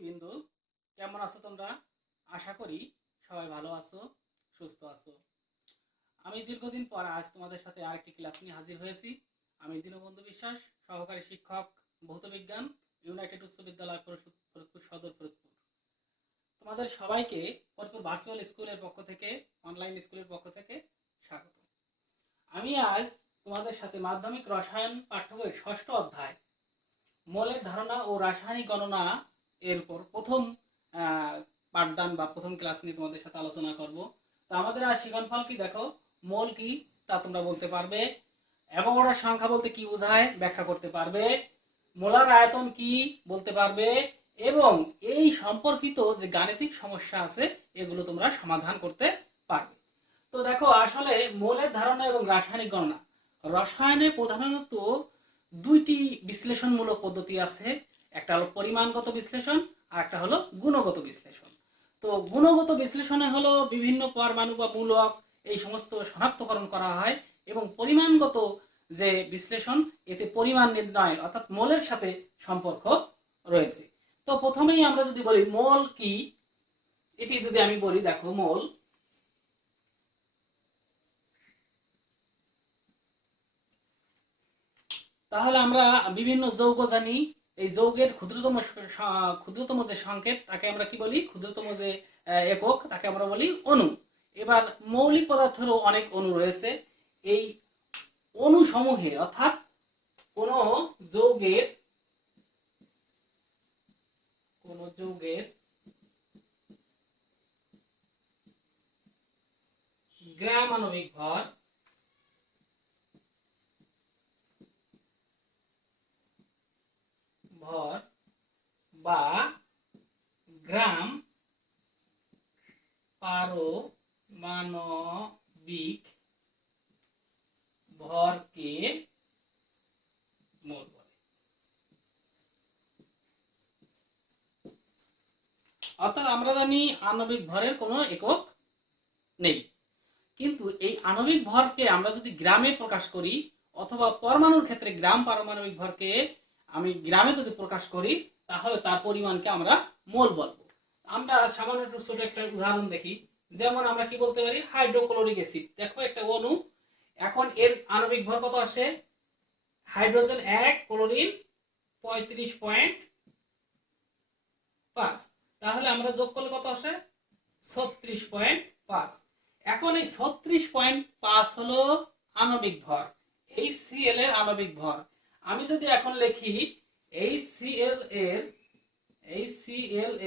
শিক্ষার্থীবৃন্দ, কেমন আছো তোমরা? আশা করি সবাই ভালো আছো, সুস্থ আছো। আমি দীর্ঘদিন পর আজ তোমাদের সাথে আরেকটি ক্লাস নিয়ে হাজির হয়েছি। আমি দীনবন্ধু বিশ্বাস, সহকারী শিক্ষক, ভৌত বিজ্ঞান, ইউনাইটেড উচ্চ বিদ্যালয় ফরিদপুর সদর ফরিদপুর। তোমাদের সবাইকে ফরিদপুর ভার্চুয়াল স্কুলের পক্ষ থেকে, অনলাইন স্কুলের পক্ষ থেকে স্বাগত। আমি আজ তোমাদের সাথে মাধ্যমিক রসায়ন পাঠ্য বইয়ের ৬ষ্ঠ অধ্যায় মৌলের ধারণা ও রাসায়নিক গণনা এর উপর প্রথম পাঠদান বা প্রথম ক্লাস নিয়ে তোমাদের সাথে আলোচনা করব। তো আমাদের আজ শিক্ষণফল কি দেখো, মোল কি তা তোমরা বলতে পারবে, অ্যাভোগাড্রোর সংখ্যা বলতে কি বোঝায় ব্যাখ্যা করতে পারবে, মোলার আয়তন কি বলতে পারবে, এবং এই সম্পর্কিত যে গাণিতিক সমস্যা আছে এগুলো তোমরা সমাধান করতে পারবে। তো দেখো, আসলে মোলের ধারণা এবং রাসায়নিক গণনা, রসায়নে প্রধানত দুইটি বিশ্লেষণমূলক পদ্ধতি আছে। একটা হলো পরিমাণগত বিশ্লেষণ আর একটা হলো গুণগত বিশ্লেষণ। তো গুণগত বিশ্লেষণে হলো বিভিন্ন পরমাণু বা মূলক এই সমস্ত শনাক্তকরণ করা হয়, এবং পরিমাণগত যে বিশ্লেষণ, এতে পরিমাণ নির্ণয় অর্থাৎ মোলের সাথে সম্পর্ক রয়েছে। তো প্রথমেই আমরা যদি বলি মোল কি, এটি যদি আমি বলি, দেখো মোল তাহলে আমরা বিভিন্ন যৌগ জানি। এই যৌগের ক্ষুদ্রতম যে সংকেত তাকে আমরা কি বলি, ক্ষুদ্রতম যে একক তাকে আমরা বলি অণু। এবার মৌলিক পদার্থেরও অনেক অণু রয়েছে। এই অণু সমূহের অর্থাৎ কোন যৌগের গ্রাম আণবিক ভর বা গ্রাম পারমাণবিক ভরকে মোল বলে। অর্থাৎ আমরা জানি আণবিক ভরের কোনো একক নেই, কিন্তু এই আণবিক ভরকে আমরা যদি গ্রামে প্রকাশ করি, অথবা পরমাণুর ক্ষেত্রে গ্রাম পারমাণবিক ভরকে আমি গ্রামে যদি প্রকাশ করি, তাহলে তার পরিমাণকে আমরা মোল বলবো। আমরা সামান্য একটু ছোট একটা উদাহরণ দেখি। যেমন আমরা কি বলতে পারি, হাইড্রোক্লোরিক অ্যাসিড। দেখো একটা অণু, এখন এর আণবিক ভর কত আসে, হাইড্রোজেন 1, ক্লোরিন 35.5, তাহলে আমরা যোগ করলে কত আসে, 36.5। এখন এই 36.5 হলো আণবিক ভর, এই Cl এর আণবিক ভর। আমি যদি এখন লিখি এই Cl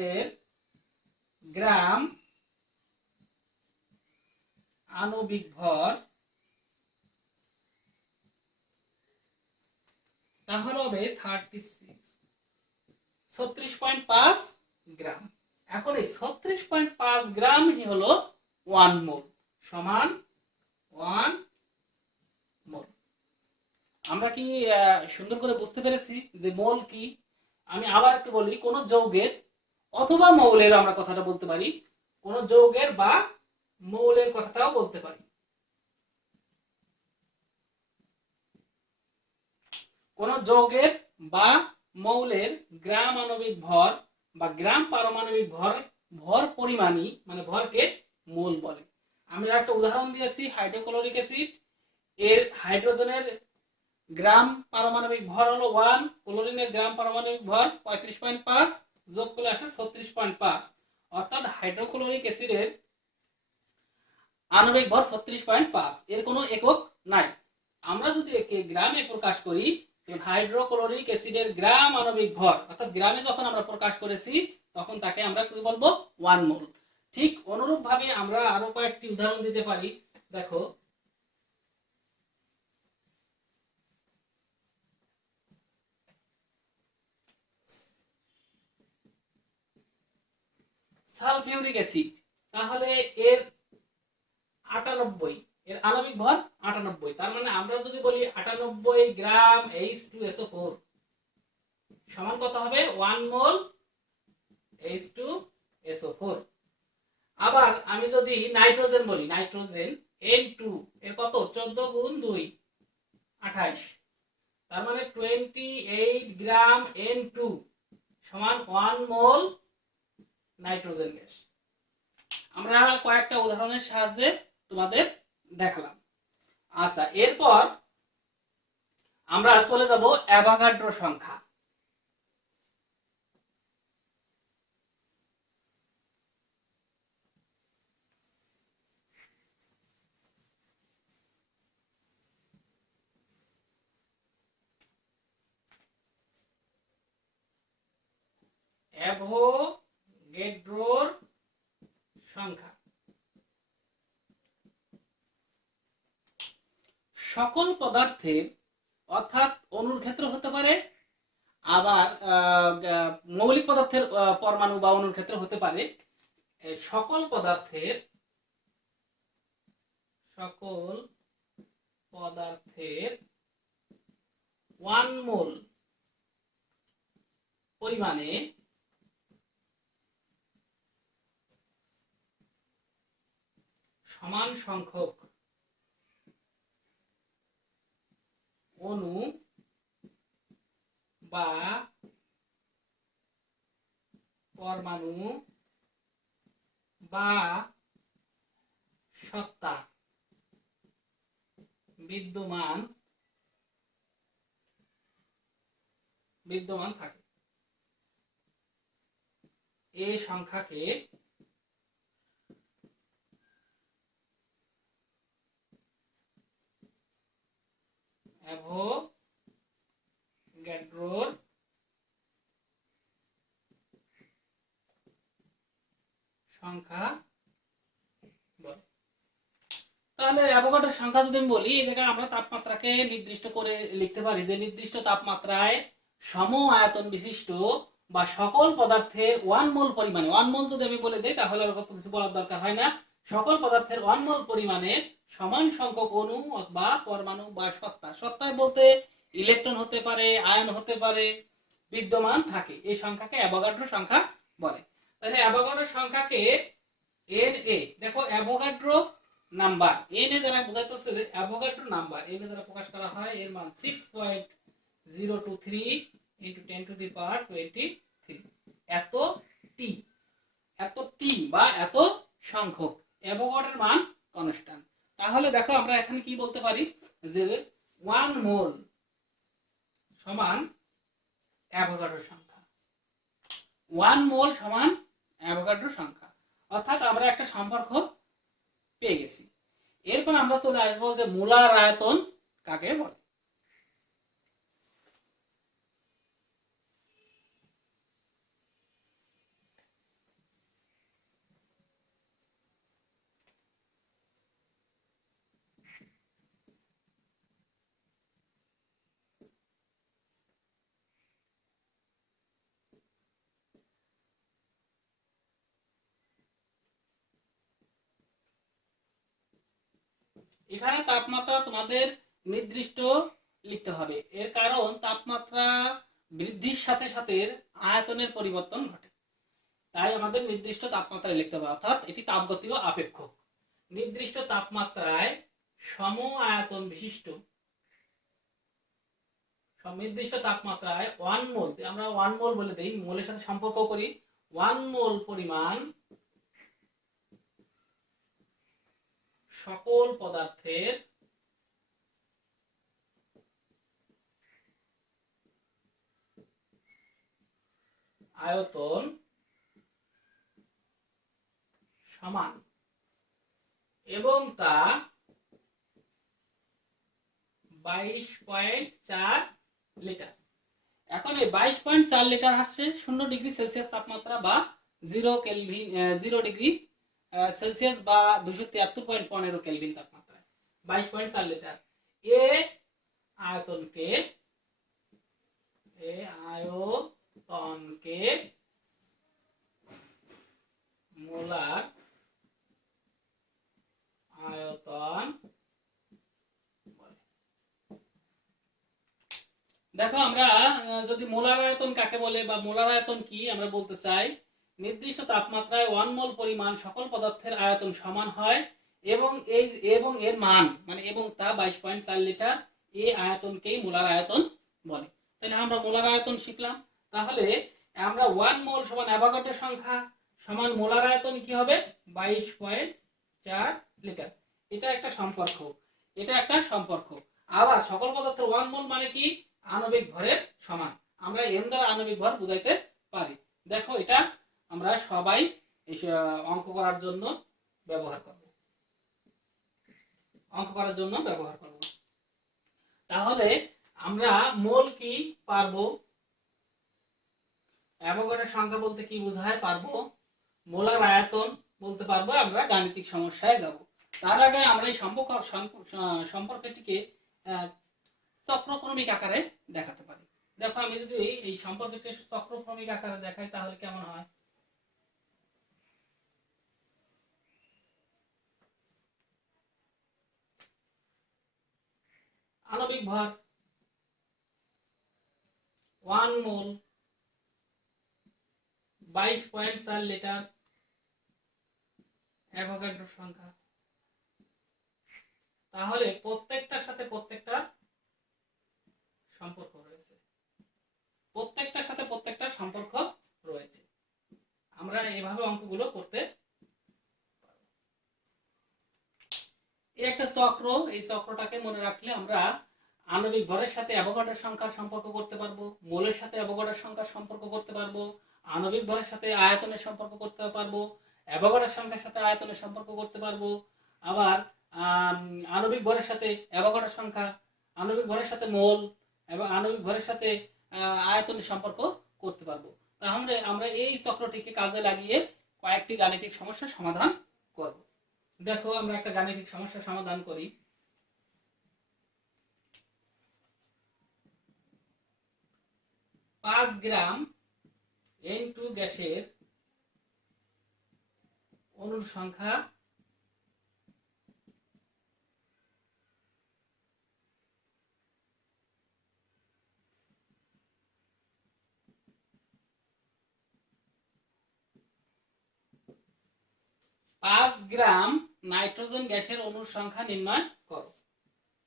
এর গ্রাম আণবিক ভর, তাহলে হবে 36.5 গ্রাম। এখন এই 36.5 গ্রাম হলো 1 মোল, সমান 1 মোল। আমরা কি সুন্দর করে বুঝতে পেরেছি যে মোল কি? আমি আবার একটু বলি, কোন যৌগের অথবা মৌলের আমরা কথাটা বলতে পারি, কোন যৌগের বা মৌলের কথাটাও বলতে পারি। কোন যৌগের বা মৌলের গ্রাম আণবিক ভর বা গ্রাম পারমাণবিক ভর পরিমাণই মানে ভরকে মোল বলে। আমি একটা উদাহরণ দিয়েছি, হাইড্রোক্লোরিক অ্যাসিড, এর হাইড্রোজেনের গ্রাম পারমাণবিক ভর হলো 1, ক্লোরিনের গ্রাম পারমাণবিক ভর 35.5, যোগ করলে আসে 36.5। অর্থাৎ হাইড্রোক্লোরিক অ্যাসিডের আণবিক ভর 36.5, এর কোনো একক নাই। আমরা যদি একে গ্রামে প্রকাশ করি, হাইড্রোক্লোরিক অ্যাসিডের গ্রাম আণবিক ভর অর্থাৎ গ্রামে যখন আমরা প্রকাশ করেছি, তখন তাকে আমরা কি বলবো, 1 মোল। ঠিক অনুরূপ ভাবে আমরা আরো কয়েকটি উদাহরণ দিতে পারি। দেখো, সালফিউরিক অ্যাসিড, তাহলে এর 98, এর আণবিক ভর 98। তার মানে আমরা যদি বলি 98 গ্রাম H2SO4 সমান কত হবে, 1 মোল H2SO4। আবার আমি যদি নাইট্রোজেন বলি, নাইট্রোজেন N2, এর কত, 14 গুণ 2 28, তার মানে 28 গ্রাম N2 সমান 1 মোল নাইট্রোজেন গ্যাস। আমরা কয়েকটা উদাহরণের সাহায্যে তোমাদের দেখালাম। আচ্ছা, এরপর আমরা চলে যাব অ্যাভোগাড্রো সংখ্যা। অ্যাভোগাড্রোর সংখ্যা সকল পদার্থের, অর্থাৎ অণুর ক্ষেত্রে হতে পারে, আবার মৌলিক পদার্থের পরমাণু বা অণুর ক্ষেত্রে হতে পারে। সকল পদার্থের সকল পদার্থের 1 মোল পরিমাণে সমান সংখ্যক অণু বা পরমাণু বা সত্তা বিদ্যমান থাকে, এই সংখ্যাকে অ্যাভোগাড্রোর সংখ্যা বলে। তাহলে অ্যাভোগাড্রোর সংখ্যা যদি আমি বলি, এই জায়গায় আমরা তাপমাত্রাকে নির্দিষ্ট করে লিখতে পারি যে নির্দিষ্ট তাপমাত্রায় সম আয়তন বিশিষ্ট বা সকল পদার্থের 1 মোল পরিমাণে, 1 মোল যদি আমি বলে দেই তাহলে আর কত কিছু বলার দরকার হয় না, সকল পদার্থের 1 মোল পরিমাণে সমান সংখ্যক অণু বা পরমাণু বা সত্তা, সত্তায় বলতে ইলেকট্রন হতে পারে, আয়ন হতে পারে, বিদ্যমান থাকে, এই সংখ্যাকে অ্যাভোগাড্রো সংখ্যা বলে। তাহলে অ্যাভোগাড্রো সংখ্যাকে Na, দেখো অ্যাভোগাড্রো নাম্বার এন এ দ্বারা বোঝাইতেছে যে অ্যাভোগাড্রো নাম্বার এন এ দ্বারা প্রকাশ করা হয়, এর মান 6.023 × 10⁻23 এত টি, এত টি বা এত সংখ্যক। অ্যাভোগাড্রোর মান কনস্ট্যান্ট। তাহলে দেখো আমরা এখানে কি বলতে পারি যে 1 মোল সমান অ্যাভোগাড্রো সংখ্যা, 1 মোল সমান অ্যাভোগাড্রো সংখ্যা, অর্থাৎ আমরা একটা সম্পর্ক পেয়ে গেছি। এরপর আমরা চলে আসবো যে মোলার আয়তন কাকে বলে। এখানে তাপমাত্রা তোমাদের নির্দিষ্ট লিখতে হবে, এর কারণ তাপমাত্রা বৃদ্ধির সাথে সাথে আয়তনের পরিবর্তন ঘটে, তাই আমাদের নির্দিষ্ট তাপমাত্রায় লিখতে হবে, অর্থাৎ এটি তাপগতীয় আপেক্ষক। নির্দিষ্ট তাপমাত্রায় সম আয়তন বিশিষ্ট, নির্দিষ্ট তাপমাত্রায় 1 মোল, আমরা 1 মোল বলে দেই, মোলের সাথে সম্পর্ক করি, 1 মোল পরিমাণ সকল পদার্থের আয়তন সমান এবং তা 22.4 লিটার। এখন এই 22.4 লিটার আসছে 0 ডিগ্রি সেলসিয়াস তাপমাত্রা বা 0 কেলভিন, 0 ডিগ্রি সেলসিয়াস বা 273.15 কেলভিন তাপমাত্রায় 22.4 লিটার। এ আয়তনকে মোলার আয়তন বলে। দেখো আমরা যদি মোলার আয়তন কাকে বলে বা মোলার আয়তন কি আমরা বলতে চাই, নির্দিষ্ট তাপমাত্রায় 1 মোল পরিমাণ সকল পদার্থের আয়তন সমান হয় এবং এর মান মানে এবং তা 22.4 লিটার, এই আয়তনকেই মোলার আয়তন বলে। তাহলে আমরা মোলার আয়তন শিখলাম। তাহলে আমরা 1 মোল সমান অ্যাভোগাড্রো সংখ্যা, সমান মোলার আয়তন কি হবে 22.4 লিটার। এটা একটা সম্পর্ক, এটা একটা সম্পর্ক। আবার সকল পদার্থের 1 মোল মানে কি আণবিক ভরের সমান। আমরা এম দ্বারা আণবিক ভর বুঝাইতে পারি। দেখো এটা আমরা সবাই অঙ্ক করার জন্য ব্যবহার করব, অঙ্ক করার জন্য ব্যবহার করব। তাহলে আমরা মোল কি পারবো, অ্যাভোগাড্রোর সংখ্যা বলতে কি বোঝায় পারবো, মোলার আয়তন বলতে পারবো। আমরা গাণিতিক সমস্যায় যাব। তার আগে আমরা এই সম্পর্কটিকে চক্রক্রমিক আকারে দেখাতে পারি। দেখো আমি যদি এই সম্পর্কটি চক্রক্রমিক আকারে দেখাই তাহলে কেমন হয়। আণবিক ভর 1 মোল 22.4 লিটার, অ্যাভোগাড্রোর সংখ্যা। তাহলে প্রত্যেকটার সাথে প্রত্যেকটা সম্পর্ক রয়েছে, প্রত্যেকটার সাথে প্রত্যেকটা সম্পর্ক রয়েছে। আমরা এভাবে অঙ্কগুলো করতে পারবো। এই একটা চক্র, এই চক্রটাকে মনে রাখলে আমরা আণবিক ভরের সাথে অ্যাভোগাড্রোর সংখ্যার সম্পর্ক করতে পারবো, মোলের সাথে অ্যাভোগাড্রোর সংখ্যার সম্পর্ক করতে পারবো, আণবিক ভরের সাথে আয়তনের সম্পর্ক করতে পারবো, অ্যাভোগাড্রোর সংখ্যার সাথে আয়তনের সম্পর্ক করতে পারবো। আবার আণবিক ভরের সাথে অ্যাভোগাড্রোর সংখ্যা, আণবিক ভরের সাথে মোল এবং আণবিক ভরের সাথে আয়তনের সম্পর্ক করতে পারবো। তাহলে আমরা এই চক্রটিকে কাজে লাগিয়ে কয়েকটি গাণিতিক সমস্যার সমাধান করব। দেখো আমরা একটা গাণিতিক সমস্যার সমাধান করি। 5 গ্রাম N2 গ্যাসের অণুর সংখ্যা 5 গ্রাম নাইট্রোজেন গ্যাসের অণুর সংখ্যা নির্ণয় করো।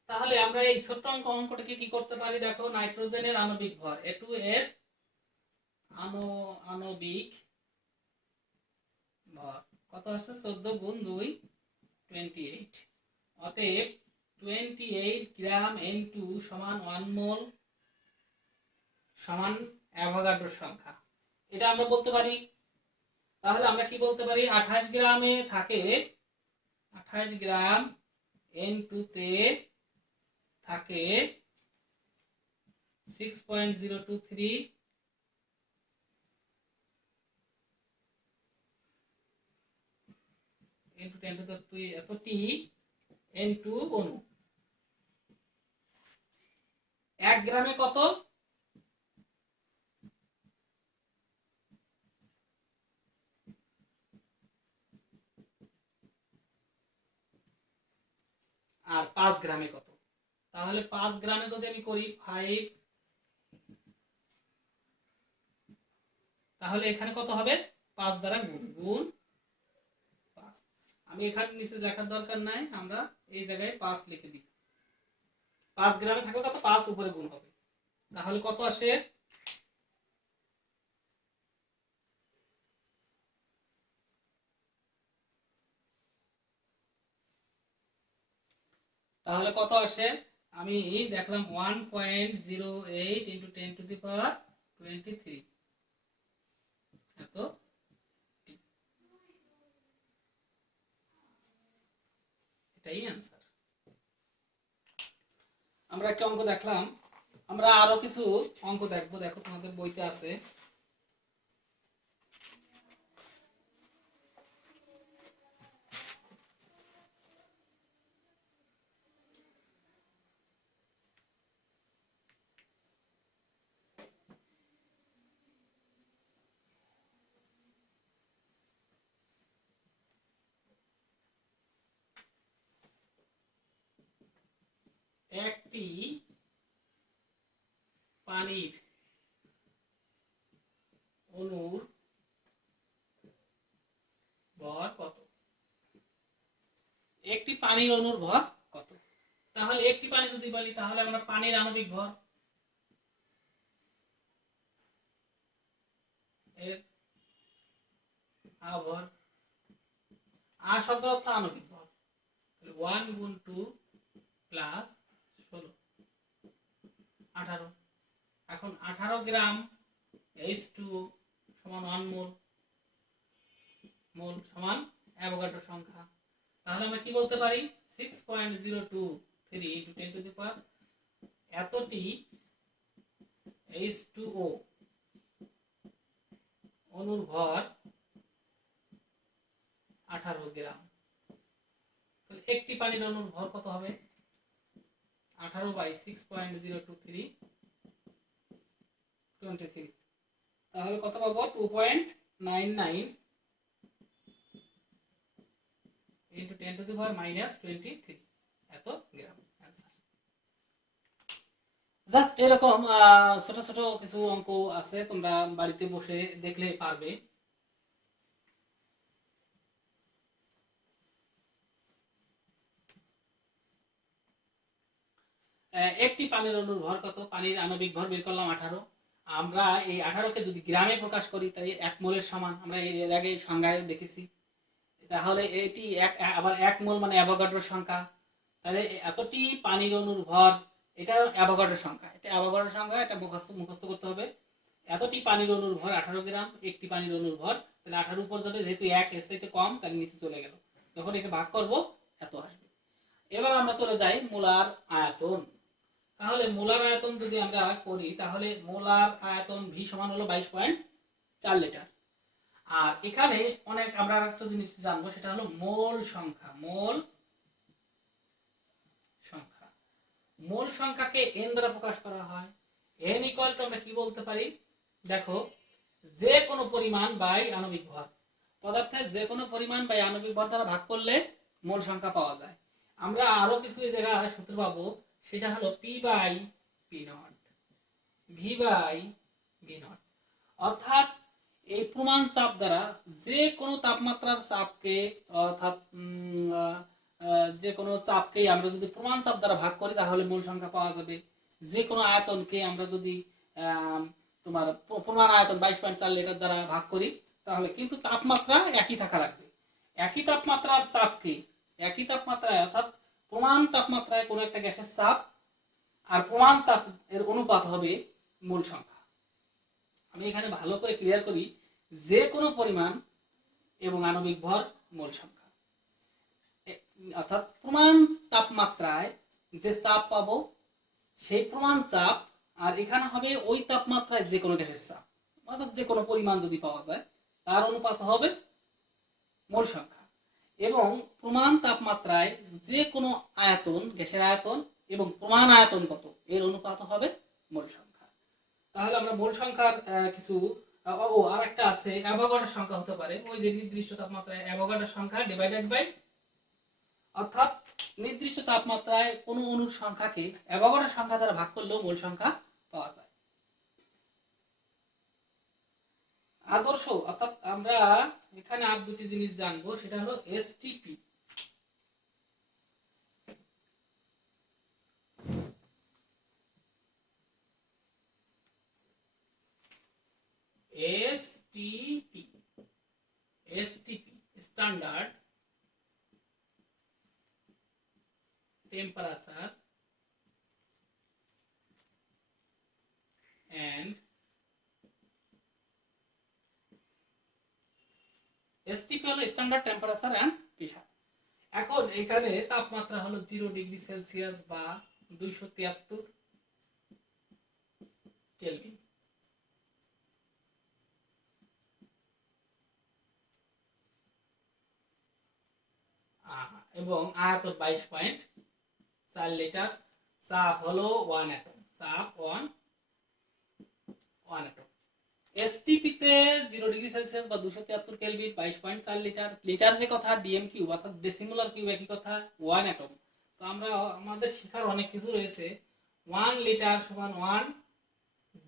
তাহলে আমরা এই ছোট্ট অঙ্কটাকে কি করতে পারি, দেখো নাইট্রোজেনের আণবিক ভর A2 এর আণবিক ভর কত আছে 14 গুণ 2 28। অতএব 28 গ্রাম N2 সমান 1 মোল সমান অ্যাভোগাড্রোর সংখ্যা। এটা আমরা বলতে পারি। তাহলে আমরা কি বলতে পারি, 28 গ্রামে থাকে 28 গ্রাম N2 তে থাকে 6.023 into 10 to the 3 এত টি N2 অণু। 1 গ্রামে কত, আর 5 গ্রামে কত। তাহলে 5 গ্রামে যদি আমি করি 5, তাহলে এখানে কত হবে 5 দ্বারা গুণ, গুণ 5। আমি এখানে নিচে দেখার দরকার নাই, আমরা এই জায়গায় 5 লিখে দিই। 5 গ্রামে থাকবে কত, 5 উপরে গুণ হবে। তাহলে কত আসে, তাহলে কত আসে আমি দেখলাম 1.08 into 10 to the power 23 এত। এটাই आंसर। আমরা একটা অঙ্ক দেখলাম, আমরা আরো কিছু অঙ্ক দেখব। দেখো তোমাদের বইতে আছে। একটি পানির অণুর ভর কত, একটি পানির অণুর ভর কত। তাহলে একটি পানি যদি বলি তাহলে আমরা পানির আণবিক ভর এর আভর, আর শব্দের অর্থ আণবিক ভর। 1 গুণ 2 প্লাস 16 18। এখন 18 গ্রাম H2O সমান 1 মোল, মোল সমান অ্যাভোগাড্রো সংখ্যা। তাহলে আমরা কি বলতে পারি 6.023 × 10 টু দি পাওয়ার এতটি H2O অণুর ভর 18 গ্রাম। তাহলে একটি পানির অণুর ভর কত হবে 18/6.023 23। তাহলে কত পাবো 2.99 × 10 টু দি পাওয়ার -23 এত গ্রাম आंसर। জাস্ট এরকম ছোট ছোট কিছু অঙ্ক আছে, তোমরা বাড়িতে বসে দেখলে পারবে। একটি পানির অণুর ভর কত, পানির আণবিক ভর বের করলাম 18। আমরা এই 18 কে যদি গ্রামে প্রকাশ করি তাই 1 মোলের সমান, আমরা এর আগে সংজ্ঞায় দেখেছি। তাহলে এটি আবার 1 মোল মানে অ্যাভোগাড্রো সংখ্যা। তাহলে এতটি পানির অণুর ভর, এটা অ্যাভোগাড্রো সংখ্যা, এটা অ্যাভোগাড্রো সংখ্যা, এটা মুখস্থ করতে হবে। এতটি পানির অণুর ভর 18 গ্রাম, একটি পানির অণুর ভর, তাহলে 18 উপর যাবে, যেহেতু 1 এর চাইতে কম তার নিচে চলে গেল, যখন একে ভাগ করব এত আসবে। এবার আমরা চলে যাই মোলার আয়তন। তাহলে মোলার আয়তন যদি আমরা করি তাহলে মোলার আয়তন V সমান হলো 22.4 লিটার। আর এখানে অনেক আমরা একটা জিনিস জানবো, সেটা হলো মোল সংখ্যা। মোল সংখ্যা, মোল সংখ্যাকে n দ্বারা প্রকাশ করা হয়। n ইকুয়াল টু আমরা কি বলতে পারি, দেখো যে কোনো পরিমাণ বাই আণবিক ভর, পদার্থের যে কোনো পরিমাণ বাই আণবিক ভর দ্বারা ভাগ করলে মোল সংখ্যা পাওয়া যায়। আমরা আরো কিছু এই জায়গায় সূত্র পাবো, সেটা হলো P/P0 V/V0, অর্থাৎ এই প্রমাণ চাপ দ্বারা যে কোনো তাপমাত্রার চাপকে, অর্থাৎ যে কোনো চাপকে আমরা যদি প্রমাণ চাপ দ্বারা ভাগ করি তাহলে মোল সংখ্যা পাওয়া যাবে। যে কোনো আয়তনকে আমরা যদি তোমার প্রমাণ আয়তন 22.4 লিটার দ্বারা ভাগ করি তাহলে কিন্তু তাপমাত্রা একই থাকা লাগবে। একই তাপমাত্রার চাপকে, একই তাপমাত্রায় অর্থাৎ প্রমাণ তাপমাত্রায় কোনো একটা গ্যাসের চাপ আর প্রমাণ চাপ এর অনুপাত হবে মোল সংখ্যা। আমি এখানে ভালো করে ক্লিয়ার করি, যে কোনো পরিমাণ এবং আণবিক ভর মোল সংখ্যা, অর্থাৎ প্রমাণ তাপমাত্রায় যে চাপ পাবো সেই প্রমাণ চাপ, আর এখানে হবে ওই তাপমাত্রায় যে কোনো গ্যাসের চাপ, অর্থাৎ যে কোনো পরিমাণ যদি পাওয়া যায় তার অনুপাত হবে মোল সংখ্যা। এবং প্রমাণ তাপমাত্রায় যে কোনো আয়তন, গ্যাসের আয়তন এবং প্রমাণ আয়তন কত এর অনুপাত হবে মোল সংখ্যা। তাহলে আমরা মোল সংখ্যার কিছু আর একটা আছে অ্যাভোগাড্রো সংখ্যা হতে পারে, ওই যে নির্দিষ্ট তাপমাত্রায় অ্যাভোগাড্রো সংখ্যা ডিভাইডেড বাই, অর্থাৎ নির্দিষ্ট তাপমাত্রায় কোনো অণুর সংখ্যাকে অ্যাভোগাড্রো সংখ্যা দ্বারা ভাগ করলেও মোল সংখ্যা পাওয়া যায়। আদর্শ, অর্থাৎ আমরা এখানে আর দুটি জিনিস জানবো, সেটা হলো STP. STP standard temperature and STP হলো স্ট্যান্ডার্ড টেম্পারেচার এন্ড প্রেসার। এখন এখানে তাপমাত্রা হলো 0 ডিগ্রি সেলসিয়াস বা 273 কেলভিন। এবং আয়তন 22.4 লিটার, চাপ হলো 1 অ্যাটম, চাপ 1 অ্যাটম। এসটিপি তে 0 ডিগ্রি সেলসিয়াস বা 273 কেলভিন 22.4 লিটার, লিটার যে কথা ডিএম কিউব অর্থাৎ ডেসিমোলার কিউব একই কথা 1 অ্যাটম। তো আমরা আমাদের শেখার অনেক কিছু রয়েছে। 1 লিটার সমান 1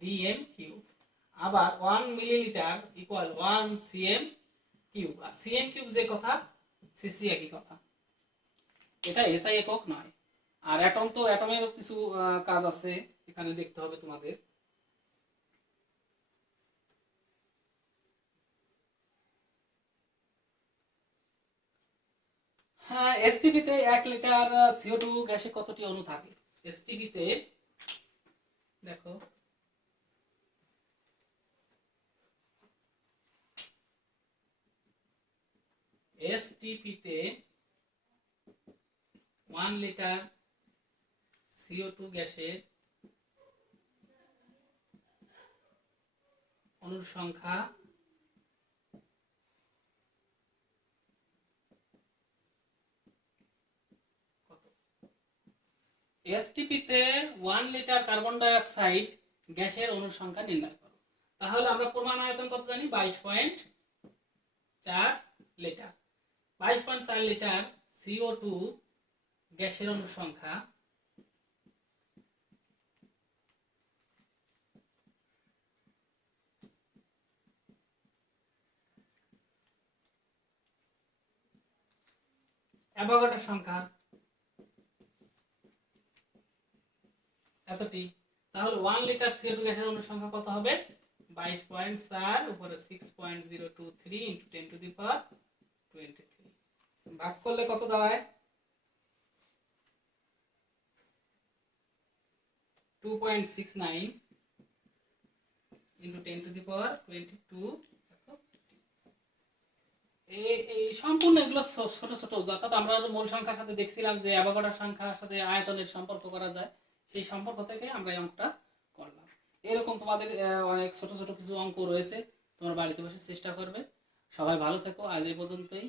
ডিএম কিউব, আবার 1 মিলিলিটার ইকুয়াল 1 সিএম কিউব, আর সিএম কিউব যে কথা সিসি একই কথা, এটা এসআই একক নয়। আর অ্যাটম তো অ্যাটমের কিছু কাজ আছে এখানে দেখতে হবে তোমাদের। হ্যাঁ, এসটিপিতে 1 লিটার CO2 গ্যাসে কতটি অণু থাকে? এসটিপিতে দেখো, এসটিপিতে 1 লিটার CO2 গ্যাসের অণুর সংখ্যা কত? এসটিপিতে 1 লিটার কার্বন ডাই অক্সাইড গ্যাসের অণুর সংখ্যা নির্ণয় করো। তাহলে আমরা পরিমাণ আয়তন কত জানি? 22.4 লিটার। 22.4 লিটার CO2 গ্যাসের অণুর সংখ্যা অ্যাভোগাড্রোর সংখ্যা এতটি। তাহলে 1 লিটার CO2 গ্যাসের অণুর সংখ্যা কত হবে? 22.4 উপরে 6.023 ইনটু 10 টু দি পাওয়ার 23 ভাগ করলে কত দাঁড়ায়? 2.69 ইনটু 10 টু দি পাওয়ার 22। এই সম্পূর্ণ এগুলো ছোট ছোট, অর্থাৎ আমরা মূল সংখ্যার সাথে দেখছিলাম যে অ্যাভোগাড্রোর সংখ্যার সাথে আয়তনের সম্পর্ক করা যায়, সেই সম্পর্ক থেকে আমরা এই অঙ্কটা করলাম। এরকম তোমাদের অনেক ছোট ছোট কিছু অঙ্ক রয়েছে, তোমার বাড়িতে বসে চেষ্টা করবে। সবাই ভালো থেকো, আজ এই পর্যন্তই।